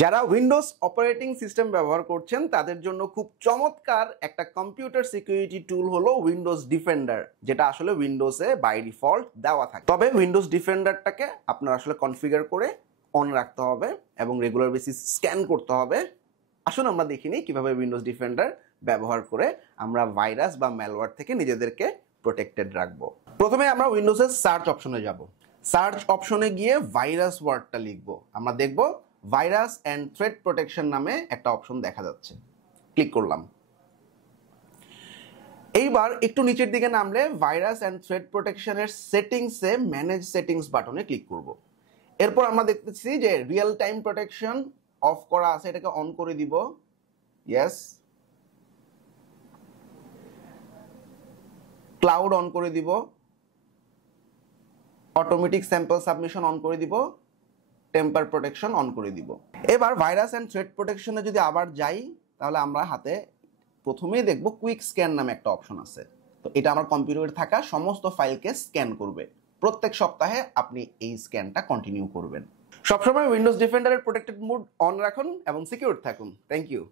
যারা Windows operating system ব্যবহার করছেন তাদের জন্য খুব চমৎকার একটা কম্পিউটার সিকিউরিটি টুল হলো উইন্ডোজ ডিফেন্ডার, যেটা আসলে উইন্ডোজে বাই ডিফল্ট দেওয়া থাকে। তবে উইন্ডোজ ডিফেন্ডারটাকে আপনার আসলে কনফিগার করে অন রাখতে হবে এবং রেগুলার বেসিস স্ক্যান করতে হবে। আসুন আমরা দেখিনি কিভাবে উইন্ডোজ ডিফেন্ডার ব্যবহার করে আমরা ভাইরাস বা ম্যালওয়্যার থেকে নিজেদেরকে প্রোটেক্টেড রাখবো। প্রথমে আমরা উইন্ডোজের সার্চ অপশনে যাব। সার্চ অপশনে গিয়ে ভাইরাস ওয়ার্ডটা লিখবো। আমরা দেখব ভাইরাস অ্যান্ড থ্রেট প্রোটেকশন নামে একটা অপশন দেখা যাচ্ছে। ক্লিক করলাম। এইবার একটু নিচের দিকে নামলে ভাইরাস অ্যান্ড থ্রেট প্রোটেকশনের সেটিংসে ম্যানেজ সেটিংস বাটনে ক্লিক করব। এরপর আমরা দেখতেছি যে রিয়েল টাইম প্রোটেকশন অফ করা আছে, এটাকে অন করে দিব। ইয়েস। ক্লাউড অন করে দিব। অটোমেটিক স্যাম্পল সাবমিশন অন করে দিব। টেম্পার প্রোটেকশন অন করে দিব। এবার ভাইরাস অ্যান্ড থ্রেট প্রোটেকশনে যদি আবার যাই তাহলে আমরা হাতে প্রথমেই দেখব কুইক স্ক্যান নামে একটা অপশন আছে। তো এটা আমার কম্পিউটারে থাকা সমস্ত ফাইলকে স্ক্যান করবে। প্রত্যেক সপ্তাহে আপনি এই স্ক্যানটা কন্টিনিউ করবেন। সবসময় উইন্ডোজ ডিফেন্ডারের প্রোটেক্টেড মোড অন রাখুন এবং সিকিউর থাকুন। Thank you.